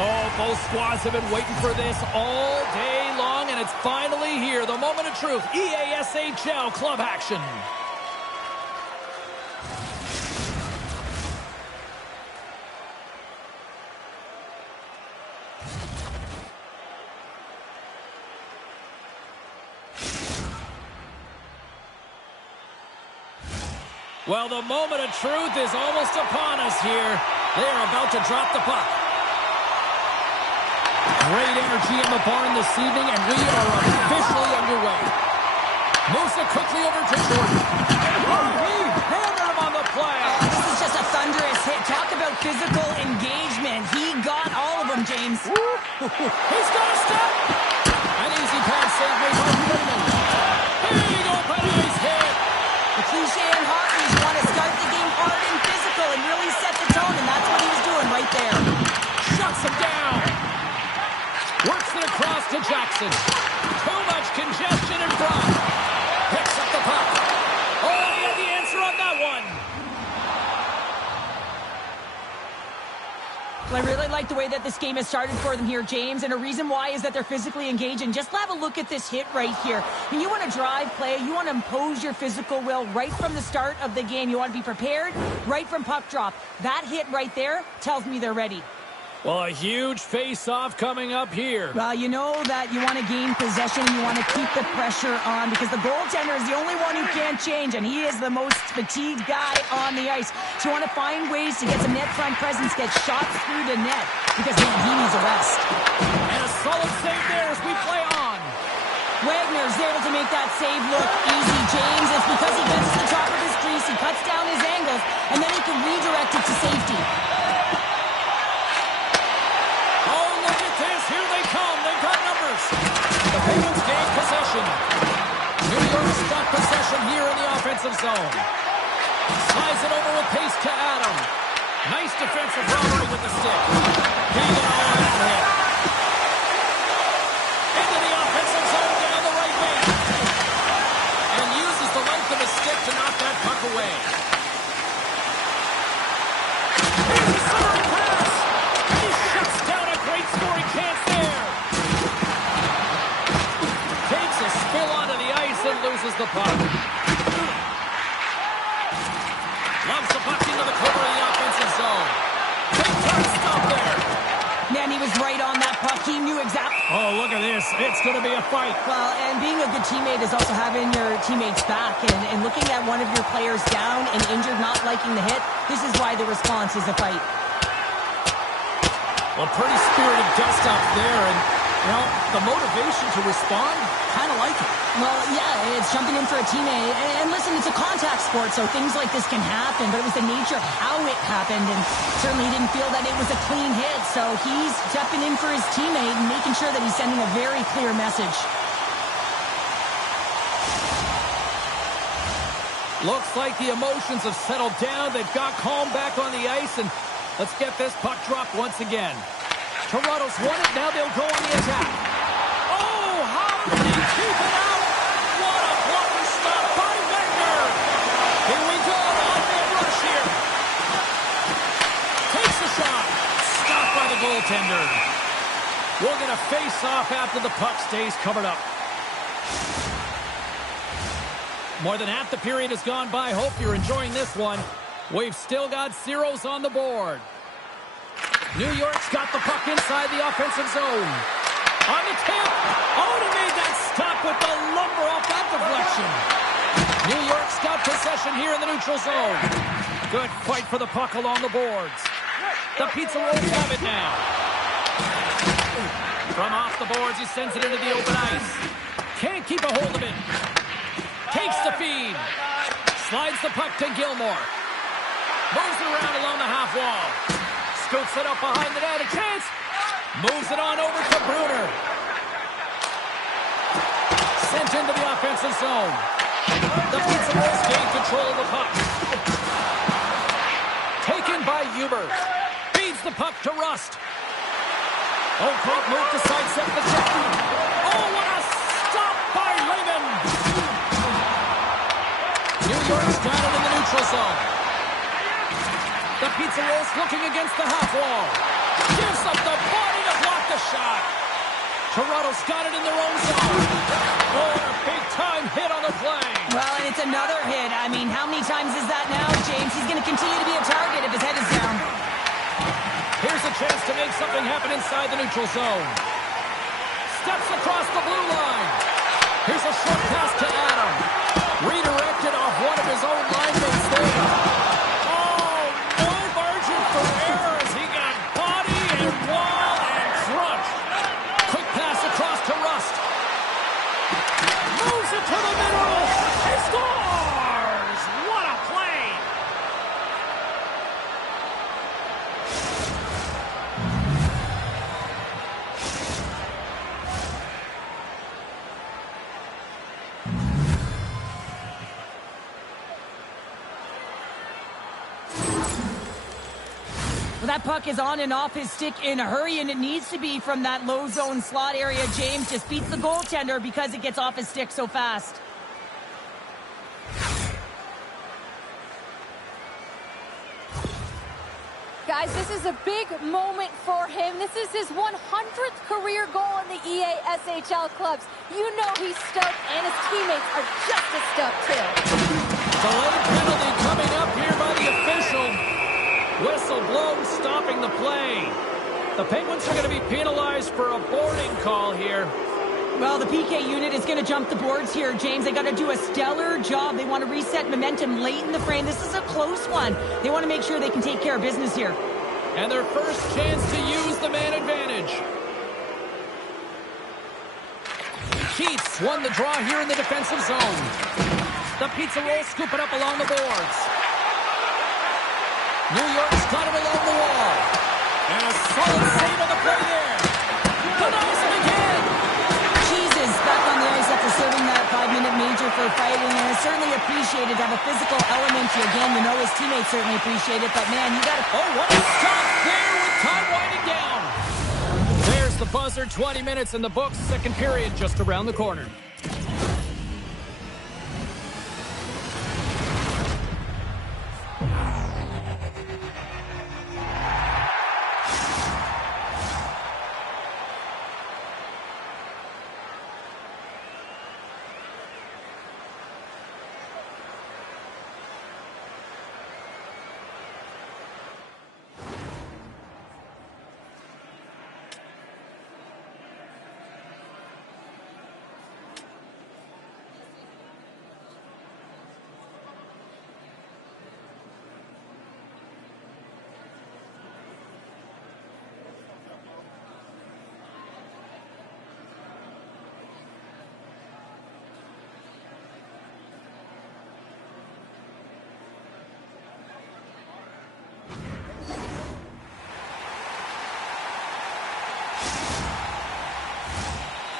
Oh, both squads have been waiting for this all day long, and it's finally here. The moment of truth. EASHL Club action. Well, the moment of truth is almost upon us here. They are about to drop the puck. Great energy in the barn this evening, and we are officially underway. Moves it quickly over to Jordan. Oh, he hammered him on the play. This is just a thunderous hit. Talk about physical engagement. He got all of them, James. He's got a step. An easy pass save made by Freeman. There you go, but nice hit. The cliche in hockey is you want to start the game hard and physical and really set the tone, and that's what he was doing right there. Shuts him down. Works it across to Jackson. Too much congestion in front. Picks up the puck. Oh, he had the answer on that one. Well, I really like the way that this game has started for them here, James, and a reason why is that they're physically engaged. And just have a look at this hit right here. When you want to drive play, you want to impose your physical will right from the start of the game. You want to be prepared right from puck drop. That hit right there tells me they're ready. Well, a huge face-off coming up here. Well, you know that you want to gain possession. You want to keep the pressure on because the goaltender is the only one who can't change, and he is the most fatigued guy on the ice. So you want to find ways to get some net front presence, get shots through the net because he needs a rest. And a solid save there as we play on. Wagner's able to make that save look easy, James. It's because he gets to the top of his crease, he cuts down his angles, and then he can redirect it to safety. Here they come. They've got numbers. The Penguins gain possession. New York's got possession here in the offensive zone. Slides it over with pace to Adam. Nice defensive robbery with the stick. Being all that hit. Into the offensive zone down the right wing. And uses the length of his stick to knock that puck away. Here's a centering pass. And he shuts down a great scoring chance there. Takes a spill onto the ice and loses the puck. Loves the puck into the corner of the offensive zone. Big time stop there. Man, he was right on that puck. He knew exactly. Oh, look at this. It's going to be a fight. Well, and being a good teammate is also having your teammates back and looking at one of your players down and injured, not liking the hit. This is why the response is a fight. Well, pretty spirited dust-up there, and Well, the motivation to respond, kind of like it. Well, yeah, it's jumping in for a teammate. And listen, it's a contact sport, so things like this can happen, but it was the nature of how it happened, and certainly he didn't feel that it was a clean hit, so he's stepping in for his teammate and making sure that he's sending a very clear message. Looks like the emotions have settled down. They've got calm back on the ice, and let's get this puck dropped once again. Toronto's won it. Now they'll go on the attack. Oh, how did he keep it out? What a blocker stop by Wagner. Here we go. On the rush here. Takes the shot. Stopped by the goaltender. We'll get a face-off after the puck stays covered up. More than half the period has gone by. Hope you're enjoying this one. We've still got zeros on the board. New York's got the puck inside the offensive zone. On the tip. Oh, he made that stop with the lumber off that deflection. New York's got possession here in the neutral zone. Good fight for the puck along the boards. The Pizza Rolls have it now. From off the boards, he sends it into the open ice. Can't keep a hold of it. Takes the feed. Slides the puck to Gilmore. Moves it around along the half wall. Scoots it up behind the net. A chance. Moves it on over to Bruner. Sent into the offensive zone. The Pizza Rolls gain control of the puck. Taken by Huber. Feeds the puck to Rust. Oakland moved to sidestep the check. Oh, what a stop by Raymond. New York's got it in the neutral zone. The Pizza Rolls looking against the half wall. Gives up the body to block the shot. Toronto's got it in their own zone. Oh, a big-time hit on the play. Well, and it's another hit. I mean, how many times is that now, James? He's going to continue to be a target if his head is down. Here's a chance to make something happen inside the neutral zone. Steps across the blue line. Here's a short pass to Adam. Redirected off one of his own line mates there. To Rust. Moves it to the middle. He scores! What a play! Well, that puck is on and off his stick in a hurry, and it needs to be from that low zone slot area. James just beats the goaltender because it gets off his stick so fast. Guys, this is a big moment for him. This is his 100th career goal in the EASHL clubs. You know he's stoked, and his teammates are just as stoked too. Delayed penalty coming up here by the official. Whistle blown, stopping the play. The Penguins are going to be penalized for a boarding call here. Well, the PK unit is going to jump the boards here, James. They got to do a stellar job. They want to reset momentum late in the frame. This is a close one. They want to make sure they can take care of business here. And their first chance to use the man advantage. Keats won the draw here in the defensive zone. The Pizza Rolls scoop it up along the boards. New York's got it along the wall. And a solid save on the play there. Denies him again. Jesus, back on the ice after serving that 5-minute major for fighting. And it's certainly appreciated to have a physical element to your game. You know his teammates certainly appreciate it. But, man, you got to... Oh, what a stop there with time winding down. There's the buzzer. 20 minutes in the books. Second period just around the corner.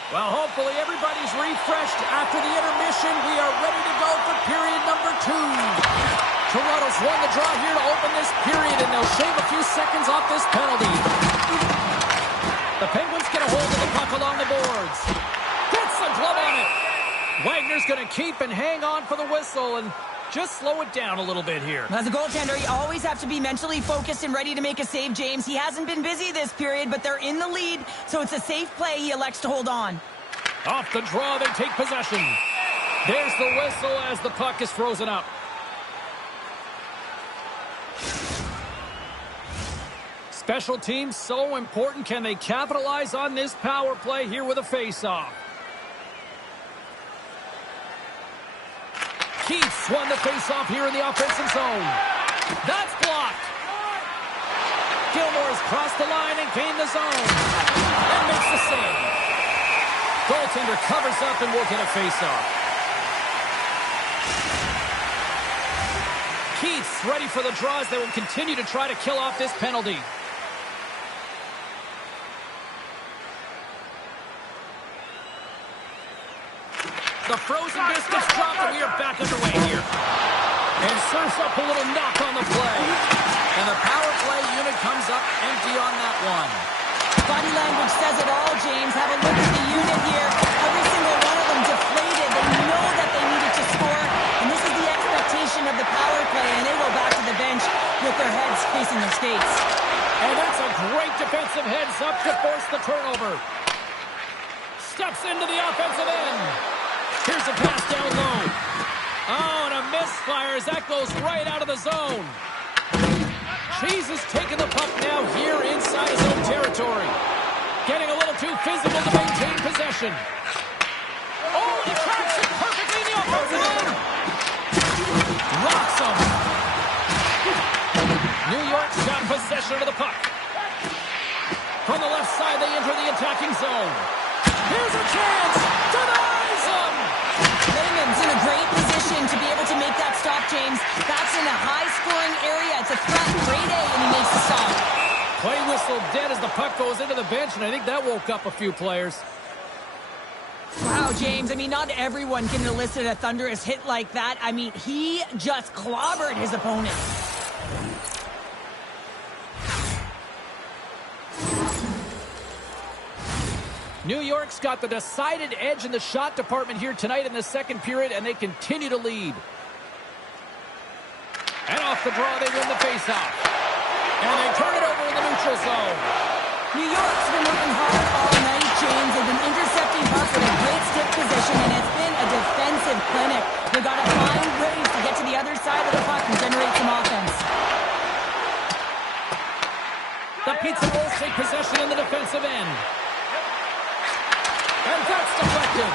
Well, hopefully everybody's refreshed after the intermission. We are ready to go for period number 2. Toronto's won the draw here to open this period, and they'll shave a few seconds off this penalty. The Penguins get a hold of the puck along the boards. Gets the glove on it. Wagner's going to keep and hang on for the whistle and just slow it down a little bit here. As a goaltender, you always have to be mentally focused and ready to make a save, James. He hasn't been busy this period, but they're in the lead, so it's a safe play. He elects to hold on. Off the draw, they take possession. There's the whistle as the puck is frozen up. Special teams so important. Can they capitalize on this power play here with a face-off? Keith's won the face-off here in the offensive zone. That's blocked. Gilmore's crossed the line and gained the zone. And makes the save. Goaltender covers up and will get a face-off. Keith's ready for the draws. They will continue to try to kill off this penalty. The frozen biscuits dropped, and we are back underway here. And serves up a little knock on the play. And the power play unit comes up empty on that one. Body language says it all, James. Have a look at the unit here. Every single one of them deflated. They know that they needed to score. And this is the expectation of the power play. And they go back to the bench with their heads facing their skates. And that's a great defensive heads up to force the turnover. Steps into the offensive end. Here's a pass down low. Oh, and a misfire as that goes right out of the zone. Cheese is taking the puck now here inside his own territory. Getting a little too physical to maintain possession. Oh, and he tracks it perfectly in the offensive end. Rocks him. New York's got possession of the puck. From the left side, they enter the attacking zone. Here's a chance. Denies him. Lehman's in a great position to be able to make that stop, James. That's in a high-scoring area. It's a threat. Grade A, and he makes the stop. Play whistle dead as the puck goes into the bench, and I think that woke up a few players. Wow, James. I mean, not everyone can elicit a thunderous hit like that. I mean, he just clobbered his opponent. New York's got the decided edge in the shot department here tonight in the second period, and they continue to lead. And off the draw, they win the faceoff. And they turn it over in the neutral zone. New York's been working hard all night, James. They've been intercepting pucks with a great stick position, and it's been a defensive clinic. They've got to find ways to get to the other side of the puck and generate some offense. The Pizza Bulls take possession in the defensive end. And that's deflected.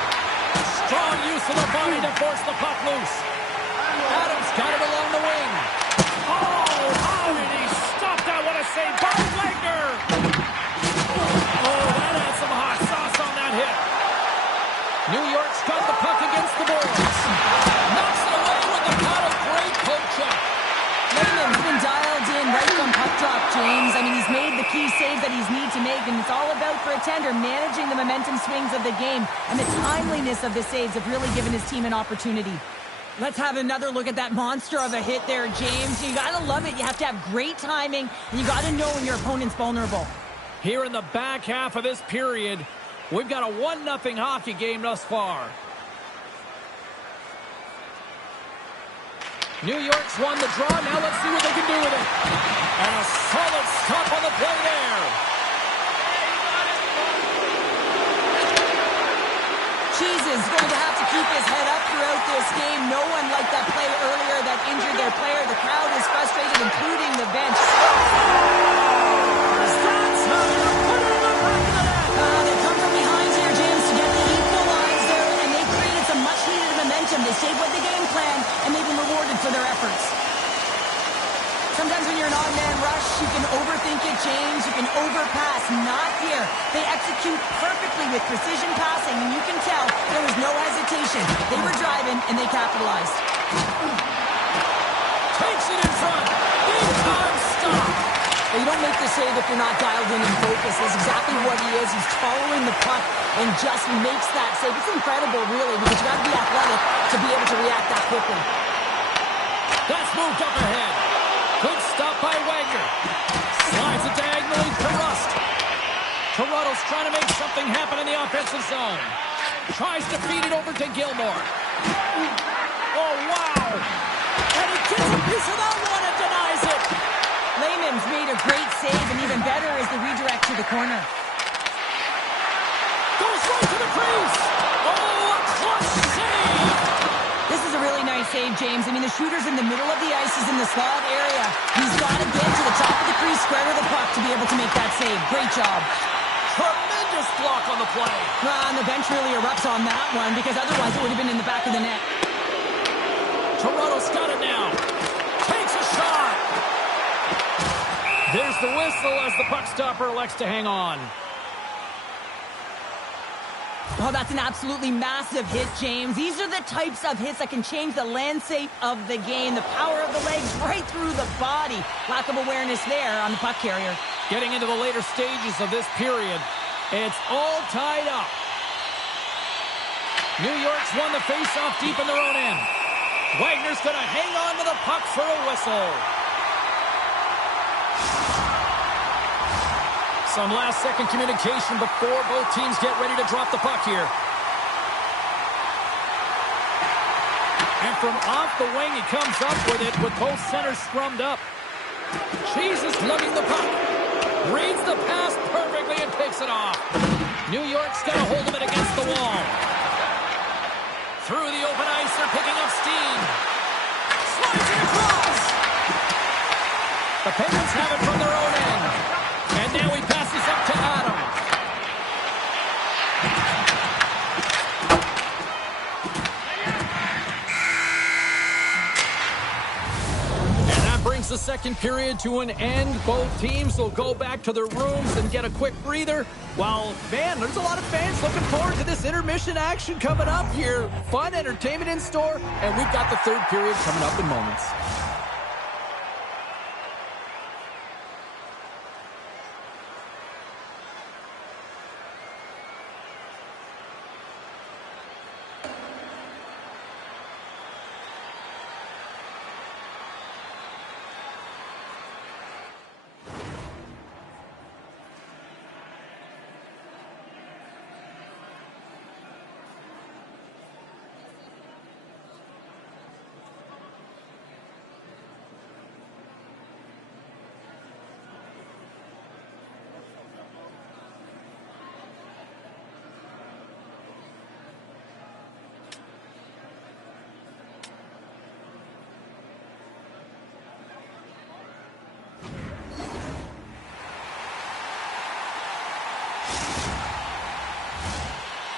Strong use of the body to force the puck loose. Adams got it along the wing. Oh, how did he stop that? What a save by Wagner. Oh, that had some hot sauce on that hit. New York's got the puck against the boards. Knocks it away with the paddle. Great poke check. Lehman's been dialed in right from puck drop, James. I mean, he's made the key saves that he's need to make, and it's all about, for a tender, managing the momentum swings of the game, and the timeliness of the saves have really given his team an opportunity. Let's have another look at that monster of a hit there, James. You got to love it. You have to have great timing, and you got to know when your opponent's vulnerable. Here in the back half of this period, we've got a 1-0 hockey game thus far. New York's won the draw. Now let's see what they can do with it. And a solid stop on the play there. Cheese is going to have to keep his head up throughout this game. No one liked that play earlier that injured their player. The crowd is frustrated, including the bench. That's how you put it in the back of the net. They come from behind here, James, to get the equalizer, and they've created some much-needed momentum. They stayed with the game plan, and they've been rewarded for their efforts. Sometimes when you're an odd-man rush, you can overthink it, James. You can overpass. Not here. They execute perfectly with precision passing, and you can tell there was no hesitation. They were driving, and they capitalized. Takes it in front. Big time stop. Well, you don't make the save if you're not dialed in and focused. That's exactly what he is. He's following the puck and just makes that save. It's incredible, really, because you got to be athletic to be able to react that quickly. That's moved up ahead. Good stop by Wagner. Slides it diagonally to Rust. Toronto's trying to make something happen in the offensive zone. Tries to feed it over to Gilmore. Oh, wow. And he gets a piece of that one and denies it. Lehman's made a great save, and even better is the redirect to the corner. Goes right to the crease. Oh, a clutch save. This is a really nice save, James. I mean, the shooter's in the middle of the ice. He's in the slot area. He's got to get to the top of the crease, square with the puck to be able to make that save. Great job. Tremendous block on the play. And the bench really erupts on that one because otherwise it would have been in the back of the net. Toronto's got it now. Takes a shot. There's the whistle as the puck stopper elects to hang on. Oh, that's an absolutely massive hit, James. These are the types of hits that can change the landscape of the game. The power of the legs right through the body. Lack of awareness there on the puck carrier. Getting into the later stages of this period, it's all tied up. New York's won the face-off deep in their own end. Wagner's going to hang on to the puck for a whistle. Some last-second communication before both teams get ready to drop the puck here. And from off the wing, he comes up with it with both centers scrummed up. Jesus lugging the puck. Reads the pass perfectly and takes it off. New York's got a hold of it against the wall. Through the open ice, they're picking up steam. Slides it across. The Penguins have it from their own end. And now he passes up to Adam. And that brings the second period to an end. Both teams will go back to their rooms and get a quick breather. While, man, there's a lot of fans looking forward to this intermission action coming up here. Fun entertainment in store, and we've got the third period coming up in moments.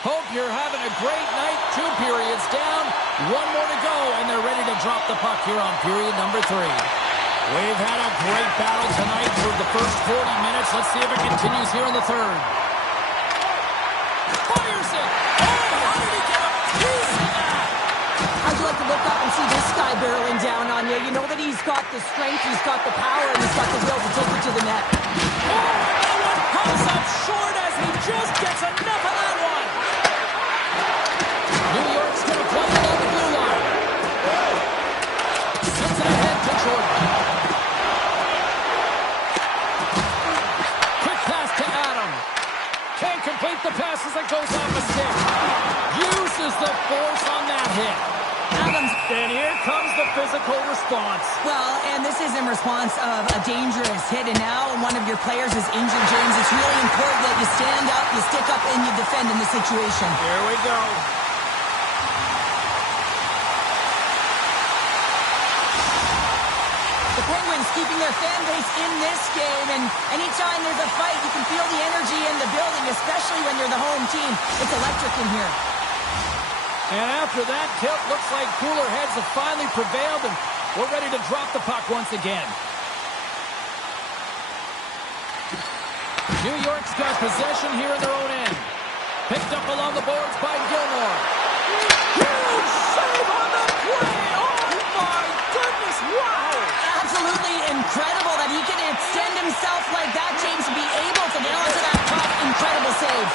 Hope you're having a great night. 2 periods down, 1 more to go, and they're ready to drop the puck here on period number 3. We've had a great battle tonight for the first 40 minutes. Let's see if it continues here in the third. Fires it! Oh, how did he get a piece of that? How'd you like to look up and see this guy barreling down on you? You know that he's got the strength, he's got the power, and he's got the will to take it to the net. Oh, that one comes up short as he just gets enough of that one. New York's going to play along the blue line. Sends it ahead to Jordan. Quick pass to Adam. Can't complete the pass as it goes off a stick. Uses the force on that hit. Adams. And here comes the physical response. Well, and this is in response of a dangerous hit, and now one of your players is injured, James. It's really important that you stand up, you stick up, and you defend in this situation. Here we go. The Penguins keeping their fan base in this game, and anytime there's a fight, you can feel the energy in the building, especially when you're the home team. It's electric in here. And after that tilt, looks like cooler heads have finally prevailed, and we're ready to drop the puck once again. New York's got possession here in their own end. Picked up along the boards by Gilmore. Huge save on the play! Oh my goodness, wow! Absolutely incredible that he can extend himself like that, James, to be able to get onto that puck. Incredible save.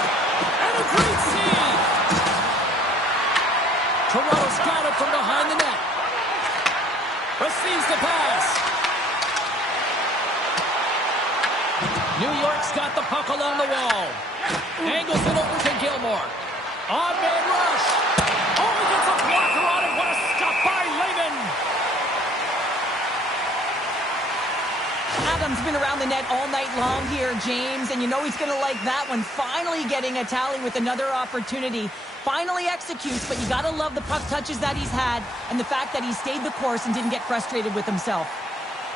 He's got the puck along the wall. Angles it over to Gilmore. On-man rush. Oh, he gets a blocker on it. What a stop by Lehman. Adams been around the net all night long here, James, and you know he's going to like that one. Finally getting a tally with another opportunity. Finally executes, but you got to love the puck touches that he's had and the fact that he stayed the course and didn't get frustrated with himself.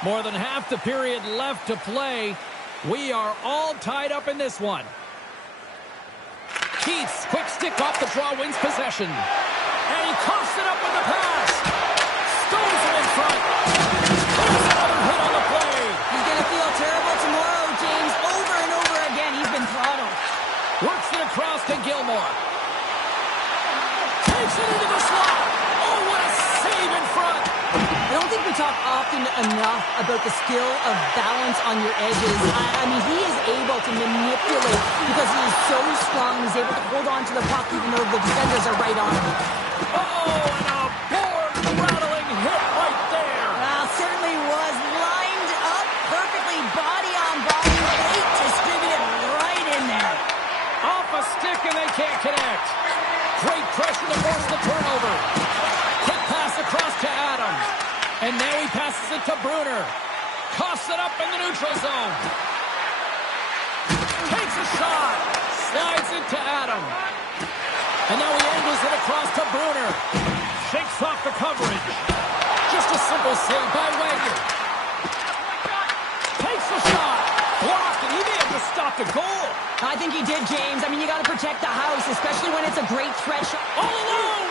More than half the period left to play. We are all tied up in this one. Keith's quick stick off the draw wins possession. And he coughs it up with the pass. Stones it in front. There's another hit on the play. He's going to feel terrible tomorrow, James. Over and over again, he's been throttled. Works it across to Gilmore. Takes it into the slot. Oh, what a save in front. I don't think we talk often enough about the skill of balance on your edges. I mean, he is able to manipulate because he is so strong. He's able to hold on to the puck even though the defenders are right on him. Oh, and a board-rattling hit right there. Well, certainly was lined up perfectly, body on body, weight distributed right in there. Off a stick and they can't connect. Great pressure to force the turnover. Quick pass across to Adams. And now he passes it to Bruner. Coughs it up in the neutral zone. Takes a shot. Slides it to Adams. And now he angles it across to Bruner. Shakes off the coverage. Just a simple save by Wagner. Takes a shot. Blocked, and he may have just stopped a goal. I think he did, James. I mean, you got to protect the house, especially when it's a great threat shot. All alone!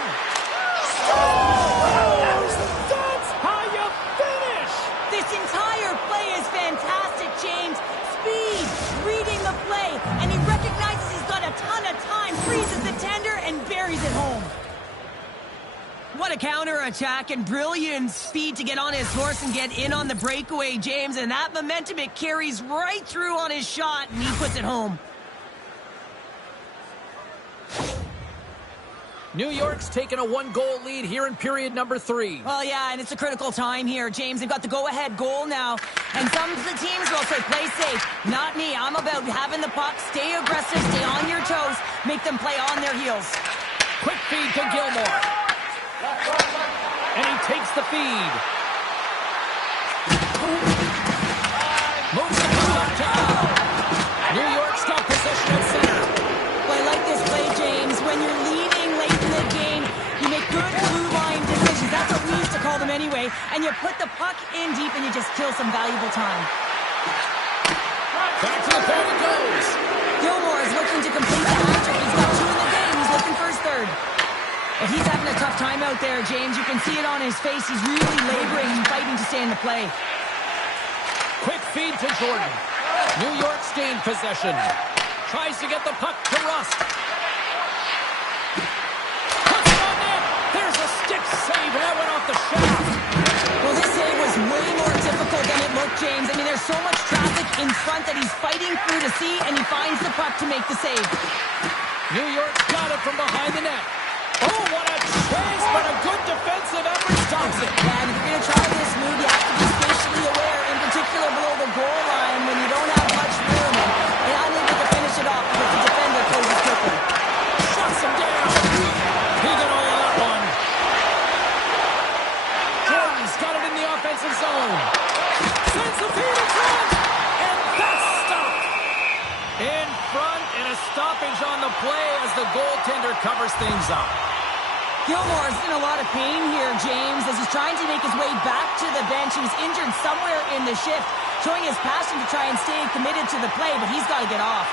Scores! That's how you finish! This entire play is fantastic, James. Speed, reading the play, and he recognizes he's got a ton of time, freezes the tender, and buries it home. What a counter-attack and brilliant speed to get on his horse and get in on the breakaway, James. And that momentum, it carries right through on his shot, and he puts it home. New York's taken a one-goal lead here in period number 3. Well, yeah, and it's a critical time here, James. They've got the go-ahead goal now. And some of the teams will say, play safe. Not me. I'm about having the puck, stay aggressive, stay on your toes, make them play on their heels. Quick feed to Gilmore. And he takes the feed. Moves the puck up to Al. New York's got possession at center. Well, I like this play, James. When you're leading late in the game, you make good blue line decisions. That's what we used to call them anyway. And you put the puck in deep and you just kill some valuable time. Back to the point it goes. Gilmore is looking to complete the hat-trick. He's got 2 in the game. He's looking for his 3rd. But he's having a tough time out there, James. You can see it on his face. He's really laboring and fighting to stay in the play. Quick feed to Jordan. New York's gained possession. Tries to get the puck to Rust. Puts it on net. There's a stick save. That went off the shaft. Well, this save was way more difficult than it looked, James. I mean, there's so much traffic in front that he's fighting through to see, and he finds the puck to make the save. New York's got it from behind the net. Oh, what a chase, but a good defensive effort stops it. Yeah, and if you're going to try this move, you have to be spatially aware, in particular below the goal line when you don't have much room. And unable to finish it off because the defender closes quickly. Shuts him down. He did all of that one. Jordan's got it in the offensive zone. Sends the feed in front. And that's stopped. In front, and a stoppage on the play as the goaltender covers things up. Gilmore is in a lot of pain here, James, as he's trying to make his way back to the bench. He was injured somewhere in the shift, showing his passion to try and stay committed to the play, but he's got to get off.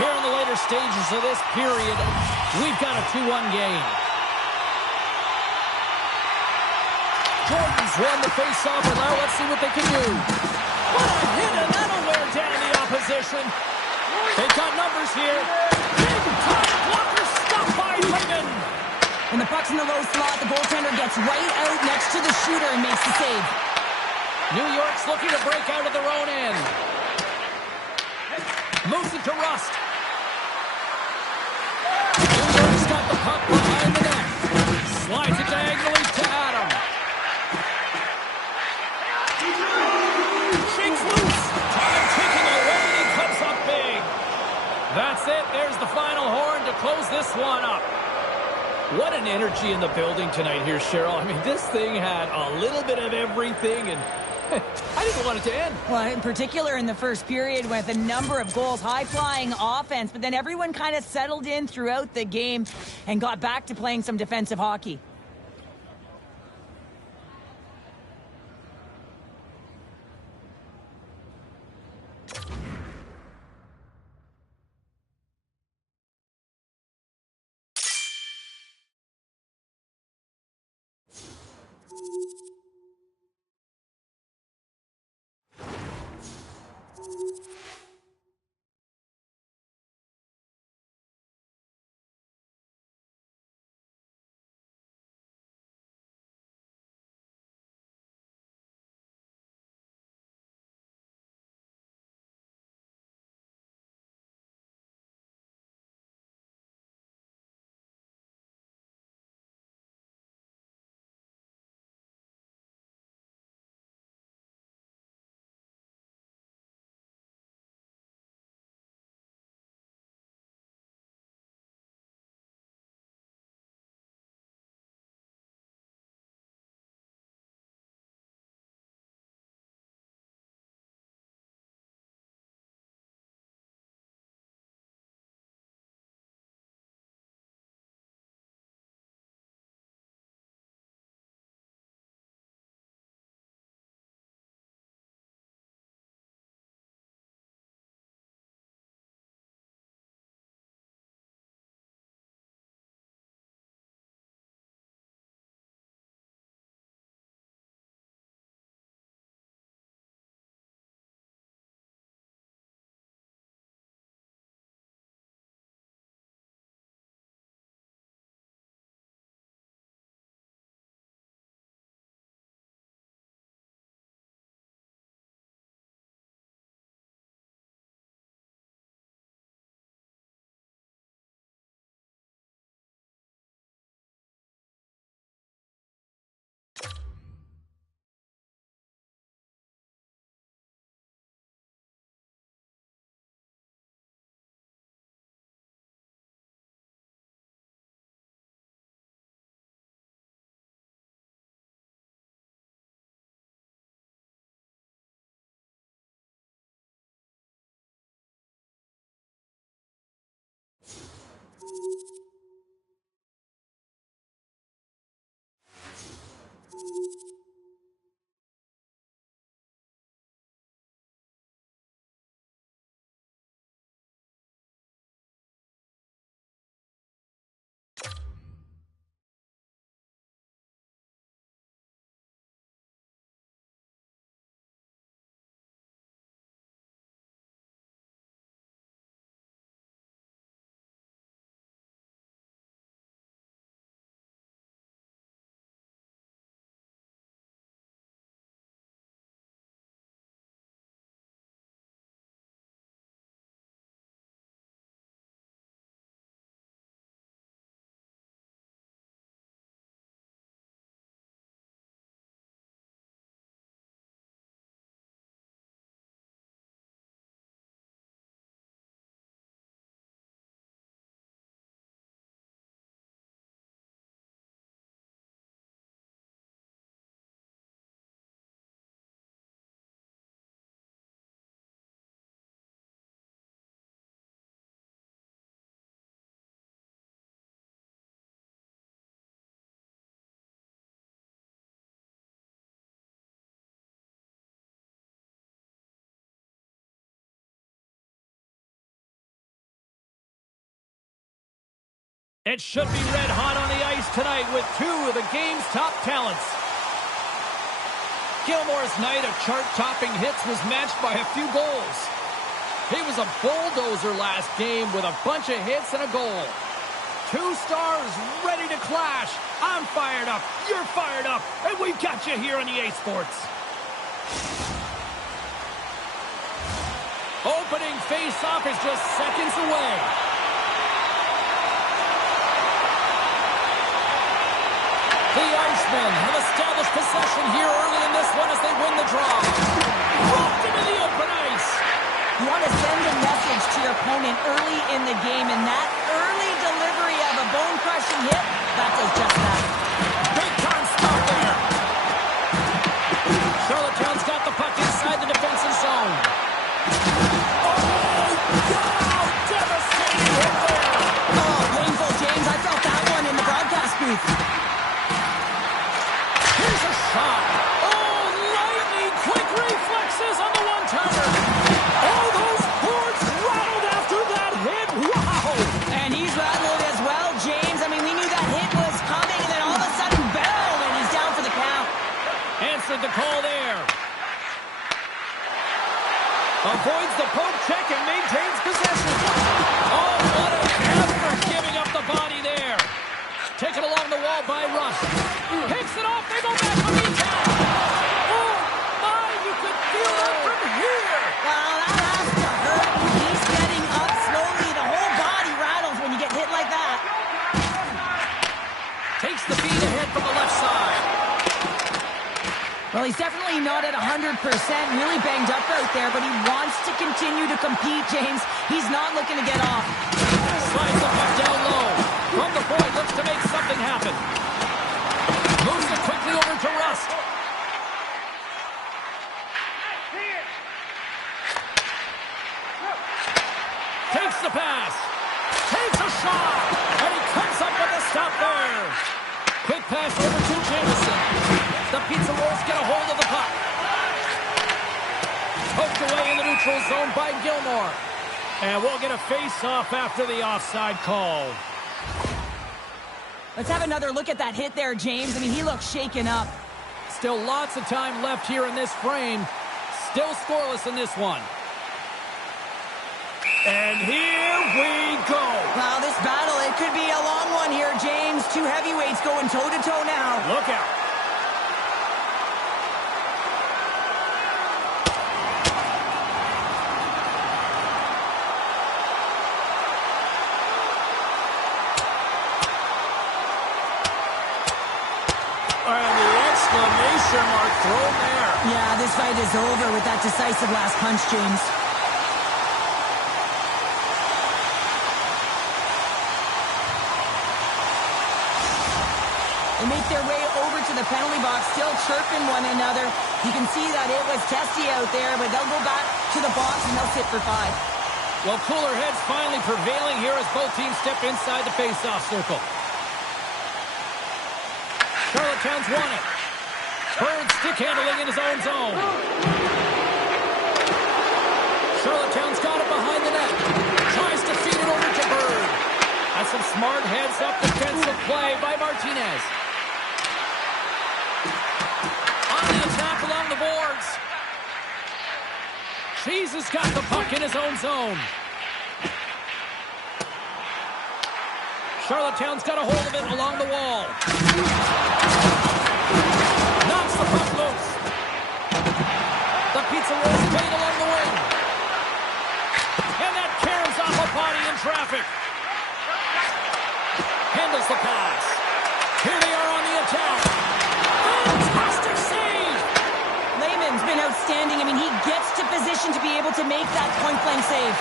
Here in the later stages of this period, we've got a 2-1 game. Jordan's won the face-off, and now let's see what they can do. What a hit, and that'll wear down the opposition. They've got numbers here. Big-time blocker stopped by Lehman. When the puck's in the low slot, the goaltender gets right out next to the shooter and makes the save. New York's looking to break out of their own end. Moves it to Rust. New York's got the puck behind the net. Slides it diagonally to Adam. that's it. There's the final horn to close this one up. What an energy in the building tonight here, Cheryl. I mean, this thing had a little bit of everything, and I didn't want it to end. Well, in particular in the first period with a number of goals, high-flying offense, but then everyone kind of settled in throughout the game and got back to playing some defensive hockey. It should be red hot on the ice tonight with two of the game's top talents. Gilmore's night of chart-topping hits was matched by a few goals. He was a bulldozer last game with a bunch of hits and a goal. Two stars ready to clash. I'm fired up, you're fired up, and we've got you here on EA Sports. Opening face-off is just seconds away. The Icemen have established possession here early in this one as they win the draw. Dropped into the open ice. You want to send a message to your opponent early in the game, and that early delivery of a bone-crushing hit, that does just that. Big-time stop there. Charlottetown's got the puck inside the defensive zone. Oh, God! Devastating hit there. Oh, painful, James. I felt that one in the broadcast booth. Here's a shot. Oh, lightning quick reflexes on the one-timer. Oh, those boards rattled after that hit. Wow. And he's rattled as well, James. I mean, we knew that hit was coming, and then all of a sudden, bell, and he's down for the count. Answered the call there. Avoids the poke check and maintains possession. Oh, what an effort giving up the body there. Taken along the wall by Rush. Picks it off. They go back for recap. Oh, my, you could feel that from here. Well, that has to hurt. He's getting up slowly. The whole body rattles when you get hit like that. Takes the feed ahead from the left side. Well, he's definitely not at 100%, really banged up out there, but he wants to continue to compete, James. He's not looking to get off. Slides the puck down low. From the point, looks to make something happen. Moves it quickly over to Rust. Takes the pass. Takes a shot. And he comes up with a stop there. Quick pass over to Jamison. The Pizza Rolls get a hold of the puck. Poked away in the neutral zone by Gilmore. And we'll get a face-off after the offside call. Let's have another look at that hit there, James. I mean, he looks shaken up. Still lots of time left here in this frame. Still scoreless in this one. And here we go. Wow, this battle, it could be a long one here, James. Two heavyweights going toe-to-toe now. Look out. And the exclamation mark thrown there. Yeah, this fight is over with that decisive last punch, James. They make their way over to the penalty box, still chirping one another. You can see that it was testy out there, but they'll go back to the box and they'll sit for 5. Well, cooler heads finally prevailing here as both teams step inside the face-off circle. Charlottetown's won it. Bird stick handling in his own zone. Charlottetown's got it behind the net. Tries to feed it over to Bird. That's some smart heads-up defensive play by Martinez. On the attack along the boards. Cheese has got the puck in his own zone. Charlottetown's got a hold of it along the wall. Knocks the puck loose. The Pizza Rolls played along the wing. And that caroms off a body in traffic. Handles the pass. Here they are on the attack. Fantastic save. Lehman's been outstanding. I mean, he gets to position to be able to make that point-blank save.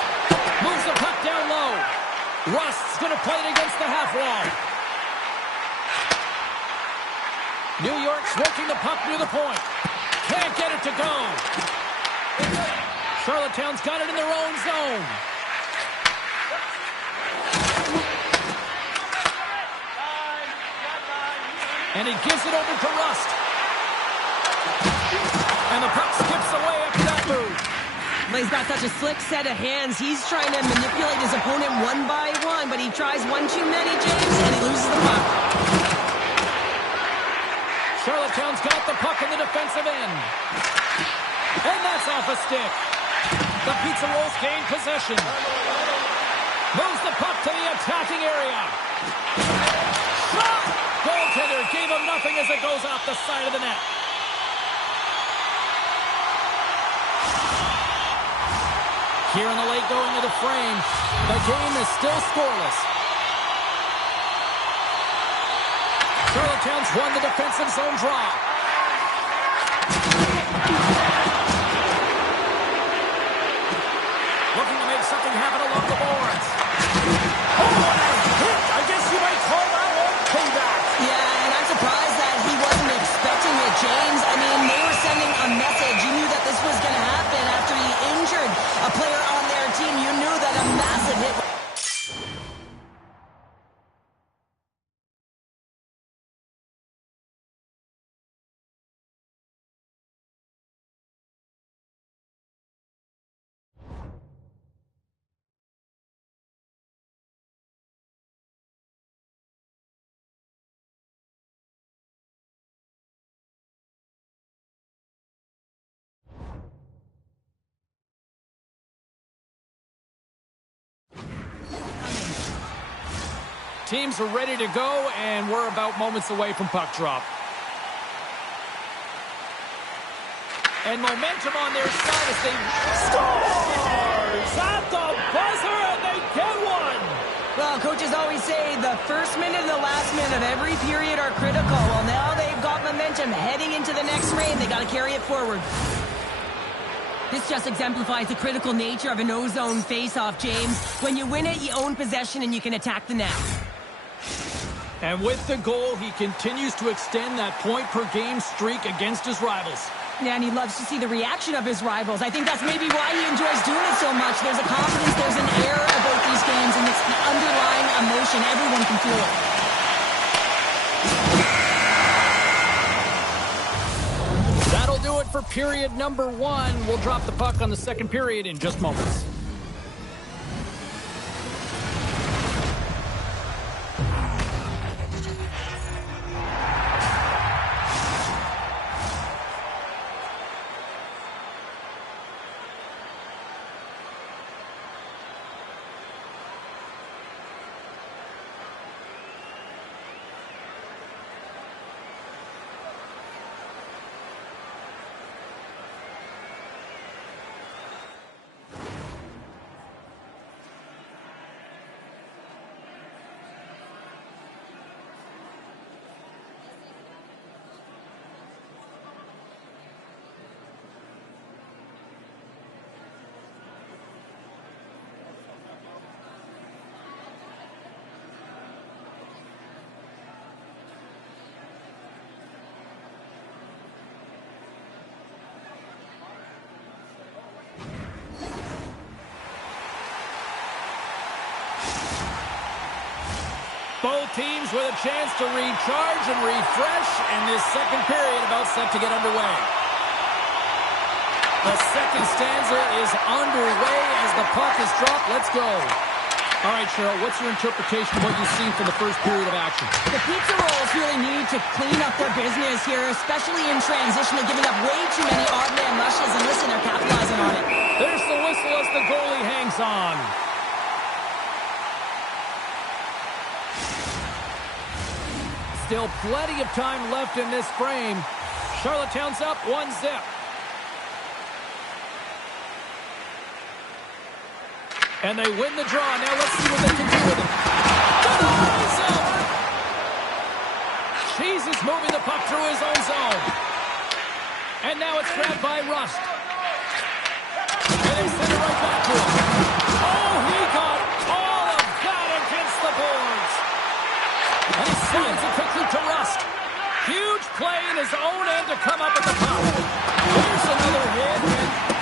Moves the puck down low. Rust's going to play it against the half wall. New York's working the puck near the point. Can't get it to go. Charlottetown's got it in their own zone. And he gives it over to Rust. And the puck skips away after that move. But he's got such a slick set of hands. He's trying to manipulate his opponent one by one, but he tries one too many, James, and he loses the puck. Charlottetown's got the puck in the defensive end. And that's off a stick. The Pizza Rolls gain possession. Moves the puck to the attacking area. Shot! Goaltender gave him nothing as it goes off the side of the net. Here in the late going of the frame, the game is still scoreless. Charlottetown's won the defensive zone draw. Looking to make something happen along the boards. Oh, what a hit! I guess you might call that one payback. Yeah, and I'm surprised that he wasn't expecting it, James. I mean, they were sending a message. You knew that this was going to happen after he injured a player on their team. You knew that a massive hit. Teams are ready to go, and we're about moments away from puck drop. And momentum on their side as they scores at the buzzer, and they get one. Well, coaches always say the first minute and the last minute of every period are critical. Well, now they've got momentum heading into the next frame. They got to carry it forward. This just exemplifies the critical nature of an O-zone face-off, James. When you win it, you own possession and you can attack the net. And with the goal, he continues to extend that point-per-game streak against his rivals. Yeah, and he loves to see the reaction of his rivals. I think that's maybe why he enjoys doing it so much. There's a confidence, there's an air about these games, and it's the underlying emotion. Everyone can feel it. That'll do it for period number 1. We'll drop the puck on the second period in just moments. Both teams with a chance to recharge and refresh, and this second period about set to get underway. The second stanza is underway as the puck is dropped. Let's go. All right, Cheryl, what's your interpretation of what you've seen from the first period of action? The pizza rolls really need to clean up their business here, especially in transition. They're giving up way too many odd man rushes, and listen, they're capitalizing on it. There's the whistle as the goalie hangs on. Still plenty of time left in this frame. Charlottetown's up 1-0. And they win the draw. Now let's see what they can do with it. Denies him! Cheese is moving the puck through his own zone. And now it's grabbed by Rust. And they send it right back to him. Oh, he got all of that against the boards. And he sends it quickly to Rust. Huge play in his own end to come up with the puck. Here's another hit.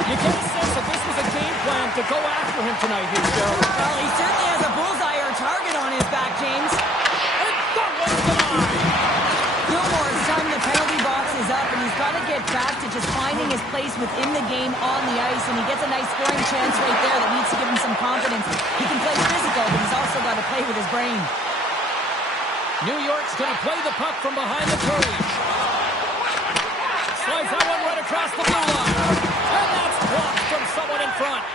You get a sense that this was a game plan to go after him tonight here, Cheryl. Well, he certainly has a bullseye or a target on his back, James. And that one's denied. Gilmore's time in the penalty box is up, and he's got to get back to just finding his place within the game on the ice, and he gets a nice scoring chance right there that needs to give him some confidence. He can play physical, but he's also got to play with his brain. New York's going to play the puck from behind the cage. Slides that one right across the blue line. And that's blocked from someone in front.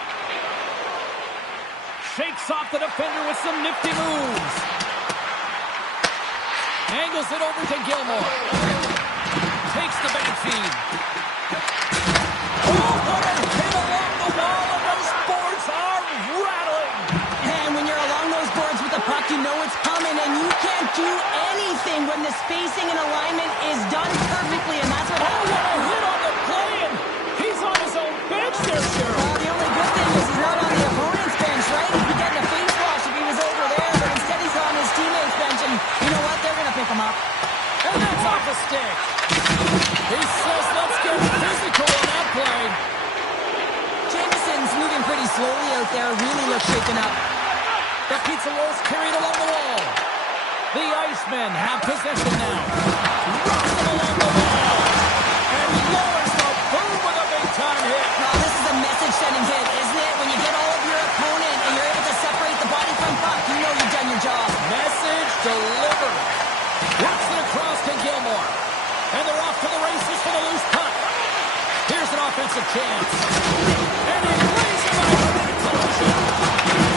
Shakes off the defender with some nifty moves. Angles it over to Gilmore. Takes the back feed. Oh, what a hit along the wall, and those boards are rattling. And when you're along those boards with the puck, you know it's coming, and you can't do anything when the spacing and alignment is done perfectly, and that's what happened. What a hit on the play, and he's on his own bench there, Cheryl. Well, the only good thing is he's not on the opponent's bench, right? He'd be getting a face wash if he was slowly out there, really looks shaken up. The pizza rolls carried along the wall. The Icemen have possession now. Rocks them along the wall. And lowers the boom with a big-time hit. Well, this is a message-sending hit, isn't it? When you get all of your opponent and you're able to separate the body from puck, you know you've done your job. Message delivered. Works it across to Gilmore. And they're off to the races for the loose puck. Here's an offensive chance. And he plays it out with a collision.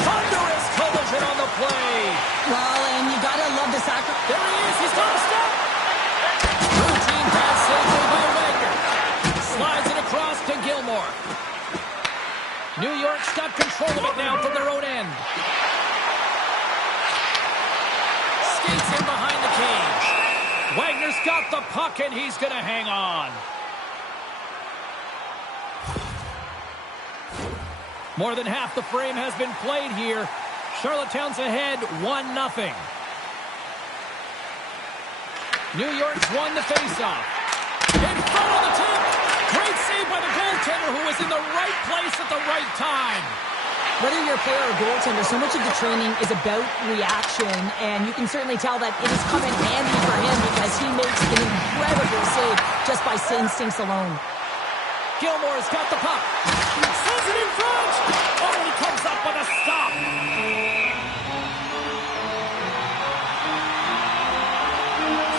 Thunderous collision on the play. Well, and you gotta love the sacrifice. There he is. He's got a step. Routine pass safely by Wagner. Slides it across to Gilmore. New York's got control of it now from their own end. Skates in behind the cage. Wagner's got the puck, and he's going to hang on. More than half the frame has been played here. Charlottetown's ahead 1-0. New York's won the faceoff. In front of the tip. Great save by the goaltender who was in the right place at the right time. Whether you're a player or goaltender, so much of the training is about reaction, and you can certainly tell that it has come in handy for him because he makes an incredible save just by instincts alone. Gilmore's got the puck. Sends it in front. Oh, he comes up with a stop.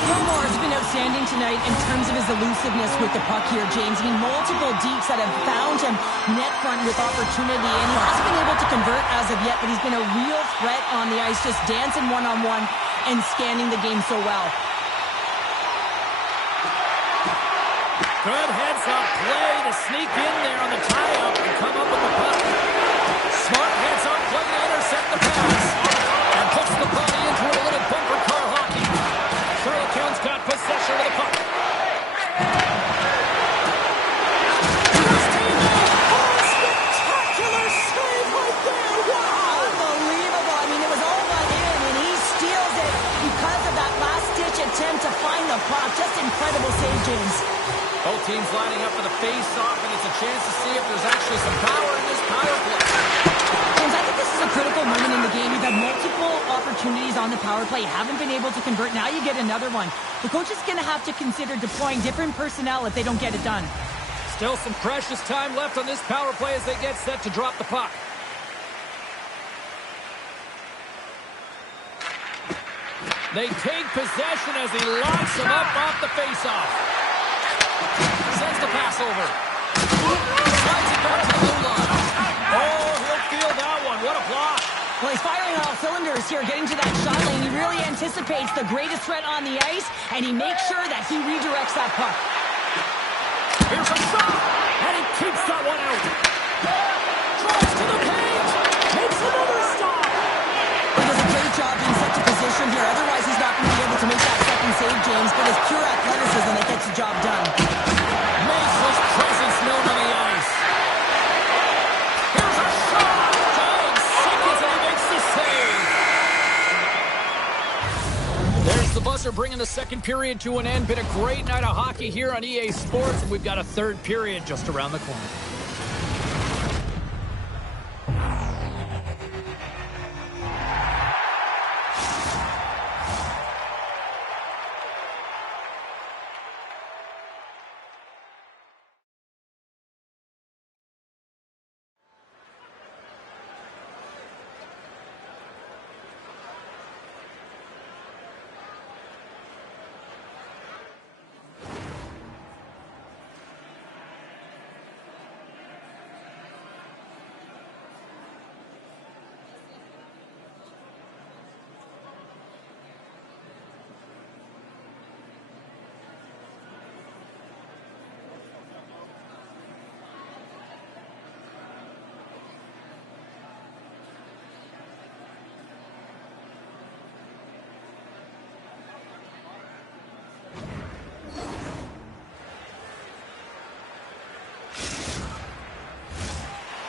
Gilmore has been outstanding tonight in terms of his elusiveness with the puck here, James. I mean, multiple deeks that have found him net front with opportunity, and he hasn't been able to convert as of yet, but he's been a real threat on the ice, just dancing one-on-one and scanning the game so well. Good heads-up play to sneak in there on the tie-up and come up with the puck. Smart heads-up play to intercept the pass. And puts the body into a little bumper car hockey. Charlottetown's got possession of the puck. First teammate. Oh, spectacular save right there. Wow. Unbelievable. I mean, it was all run in, and he steals it because of that last-ditch attempt to find the puck. Just incredible save, James. Both teams lining up for the face-off, and it's a chance to see if there's actually some power in this power play. James, I think this is a critical moment in the game. You've had multiple opportunities on the power play. You haven't been able to convert. Now you get another one. The coach is going to have to consider deploying different personnel if they don't get it done. Still some precious time left on this power play as they get set to drop the puck. They take possession as he locks him up off the face-off. Sends the pass over. Slides it back to the blue line. Oh, he'll feel that one. What a block. Well, he's firing on all cylinders here, getting to that shot lane. He really anticipates the greatest threat on the ice, and he makes sure that he redirects that puck. Here's a shot, and he keeps that one out. Drives to the cage. Makes another stop. He does a great job in such a position here. Otherwise, he's not going to be able to make that second save, James, but it's pure athleticism that gets the job done. Makes his presence known on the ice. Here's a shot. Giant seconds, and he makes the save. There's the buzzer bringing the second period to an end. Been a great night of hockey here on EA Sports, and we've got a third period just around the corner.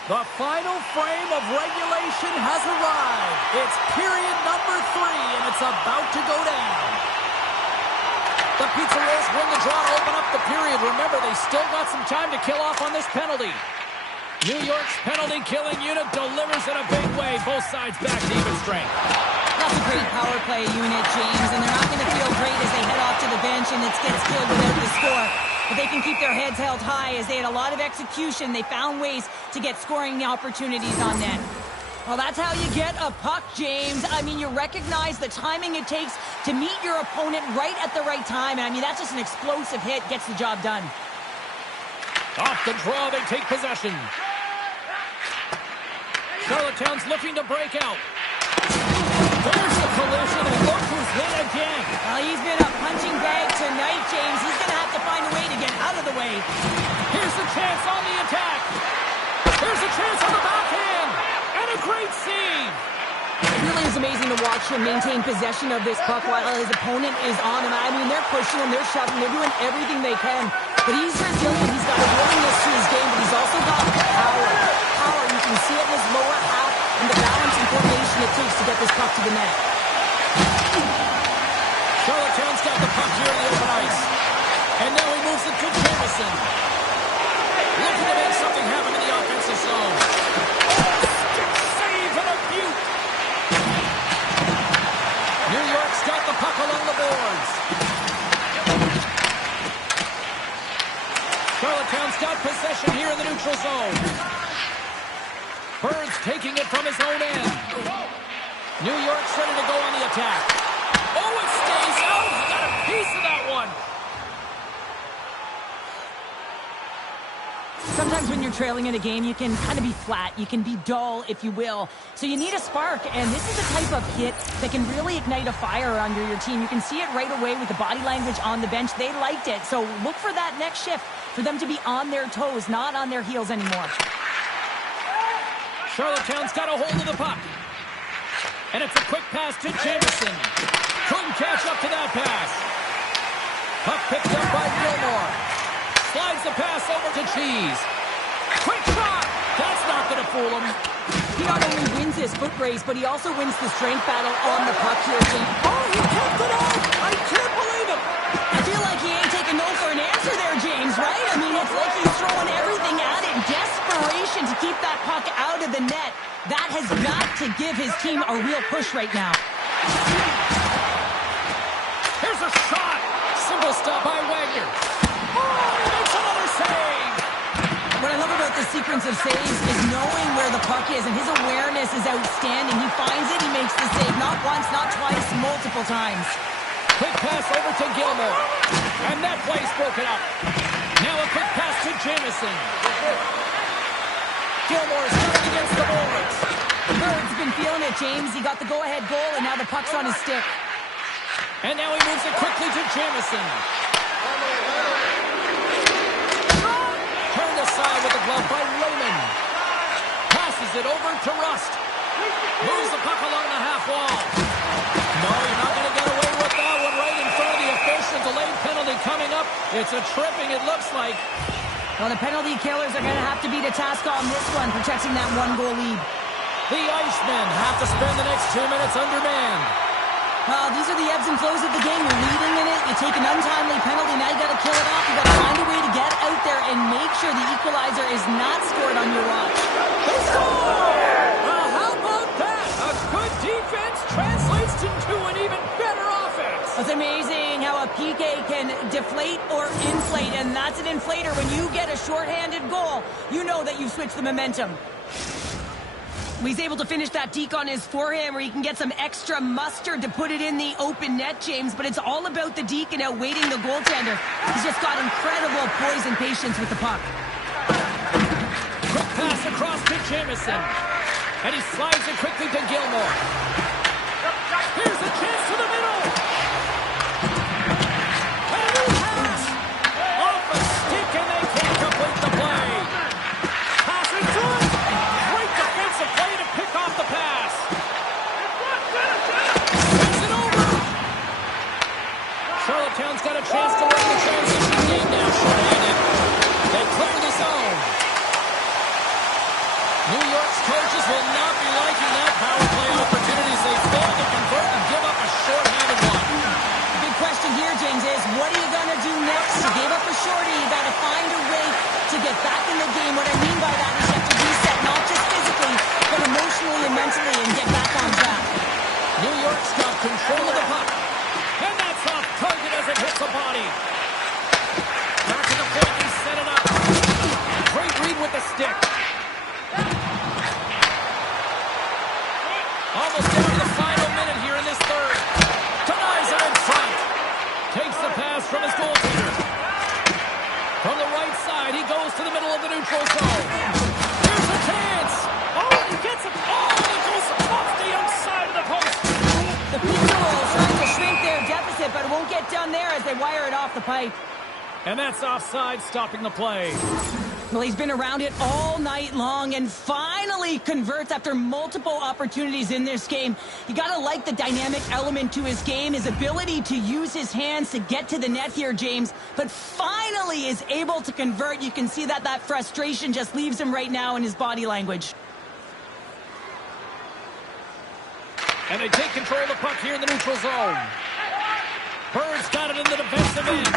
The final frame of regulation has arrived. It's period number 3, and it's about to go down. The Pizza Rolls win the draw to open up the period. Remember, they still got some time to kill off on this penalty. New York's penalty-killing unit delivers in a big way. Both sides back to even strength. That's a great power play unit, James, and they're not going to feel great as they head off to the bench and it gets killed without the score. But they can keep their heads held high as they had a lot of execution. They found ways to get scoring opportunities on net. Well, that's how you get a puck, James. I mean, you recognize the timing it takes to meet your opponent right at the right time. And I mean, that's just an explosive hit, gets the job done. Off the draw, they take possession. Charlottetown's looking to break out. There's the collision, and look who's hit again. Well, he's been a punching bag tonight, James. He's going to have to find a way to get out of the way. Here's a chance on the attack. Here's a chance on the backhand. And a great save. It really is amazing to watch him maintain possession of this puck while his opponent is on him. I mean, they're pushing him, they're shoving, they're doing everything they can. But he's resilient. He's got a willingness to his game, but he's also got power. Power, you can see it in his lower half and the balance and coordination it takes to get this puck to the net. Charlottetown's got the puck here in the open ice. And now he moves it to Jameson. Looking to make something happen in the offensive zone. Save and a beaut. New York's got the puck along the boards. Charlottetown's got possession here in the neutral zone. Bird's taking it from his own end. New York's ready to go on the attack. Oh, it stays out. He got a piece of that one. Sometimes when you're trailing in a game, you can kind of be flat. You can be dull, if you will. So you need a spark, and this is the type of hit that can really ignite a fire under your team. You can see it right away with the body language on the bench. They liked it. So look for that next shift, for them to be on their toes, not on their heels anymore. Charlottetown's got a hold of the puck. And it's a quick pass to Jameson. Couldn't catch up to that pass. Puck picked up by Gilmore. Slides the pass over to Cheese. Quick shot! That's not going to fool him. He not only wins his foot race, but he also wins the strength battle on the puck here. Oh, he kept it out! I can't believe it! I feel like he ain't taking no for an answer there, James, right? I mean, it's like he's throwing everything at it. Desperation to keep that puck out of the net. That has got to give his team a real push right now. Here's a shot! Simple stop by Wagner. Oh, he makes another save! What I love about the sequence of saves is knowing where the puck is, and his awareness is outstanding. He finds it, he makes the save. Not once, not twice, multiple times. Quick pass over to Gilmore. And that play's broken up. Now a quick pass to Jameson. Gilmore's coming against the boards. Bird's been feeling it, James. He got the go-ahead goal, and now the puck's on his stick. And now he moves it quickly to Jameson. Turned aside with the glove by Layman. Passes it over to Rust. Moves the puck along the half wall. No, you're not going to get away with that one right in front of the official. Delayed penalty coming up. It's a tripping, it looks like. Well, the penalty killers are going to have to be to task on this one, protecting that one-goal lead. The Icemen have to spend the next 2 minutes undermanned. Well, these are the ebbs and flows of the game. You're leading in it. You take an untimely penalty. Now you got to kill it off. You got to find a way to get out there and make sure the equalizer is not scored on your watch. They score! Well, how about that? A good defense translates into an even better offense. It's amazing how a PK can deflate or inflate, and that's an inflator. When you get a shorthanded goal, you know that you've switched the momentum. He's able to finish that deke on his forehand where he can get some extra mustard to put it in the open net, James, but it's all about the deke and outweighting the goaltender. He's just got incredible poise and patience with the puck. Quick pass across to Jameson. And he slides it quickly to Gilmore. Here's a chance to the middle. And a new pass. Off a stick and they can't complete the play. Passing to it. Great defensive play to pick off the pass. Sends it over. Charlottetown's got a chance to win the transition game now. Short-handed. They clear the zone. New York's coaches will not be liking that power play opportunities. They fail to convert and give up a short-handed one. The big question here, James, is what are you going to do next? You gave up a shorty. You got to find a way to get back in the game. What I mean by that is you have to off the pipe. And that's offside, stopping the play. Well, he's been around it all night long and finally converts after multiple opportunities in this game. You got to like the dynamic element to his game, his ability to use his hands to get to the net here, James, but finally is able to convert. You can see that frustration just leaves him right now in his body language. And they take control of the puck here in the neutral zone. Bird's got it in the defensive end.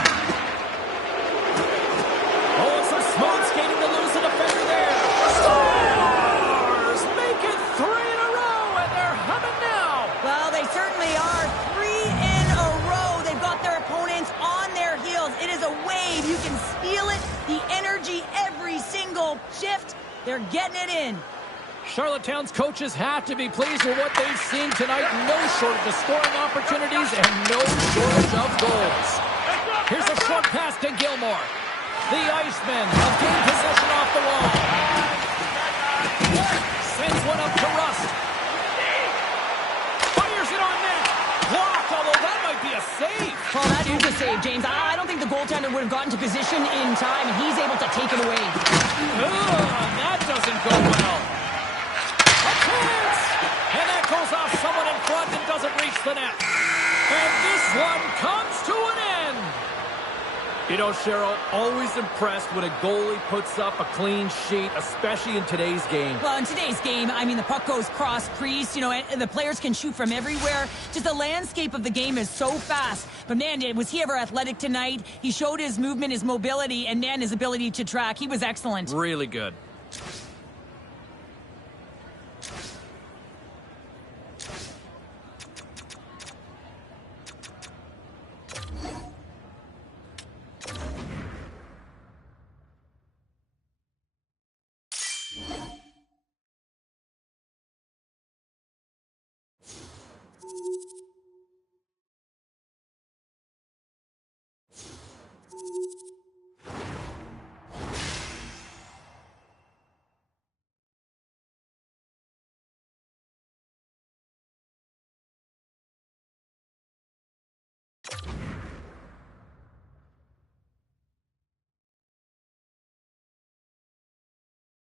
Oh, it's a smooth skating to lose a defender there. Stars make it 3 in a row, and they're humming now. Well, they certainly are. 3 in a row. They've got their opponents on their heels. It is a wave. You can feel it, the energy every single shift. They're getting it in. Charlottetown's coaches have to be pleased with what they've seen tonight. No shortage of scoring opportunities and no shortage of goals. Here's a short pass to Gilmore. The Icemen have gained possession off the wall. Sends one up to Rust. Fires it on net. Blocked, although that might be a save. Well, that is a save, James. I don't think the goaltender would have gotten to position in time, and he's able to take it away. That doesn't go well. A chance! And that goes off someone in front and doesn't reach the net. And this one comes to an end. You know, Cheryl, always impressed when a goalie puts up a clean sheet, especially in today's game. Well, in today's game, I mean, the puck goes cross-crease, you know, and the players can shoot from everywhere. Just the landscape of the game is so fast. But, man, was he ever athletic tonight? He showed his movement, his mobility, and, man, his ability to track. He was excellent. Really good.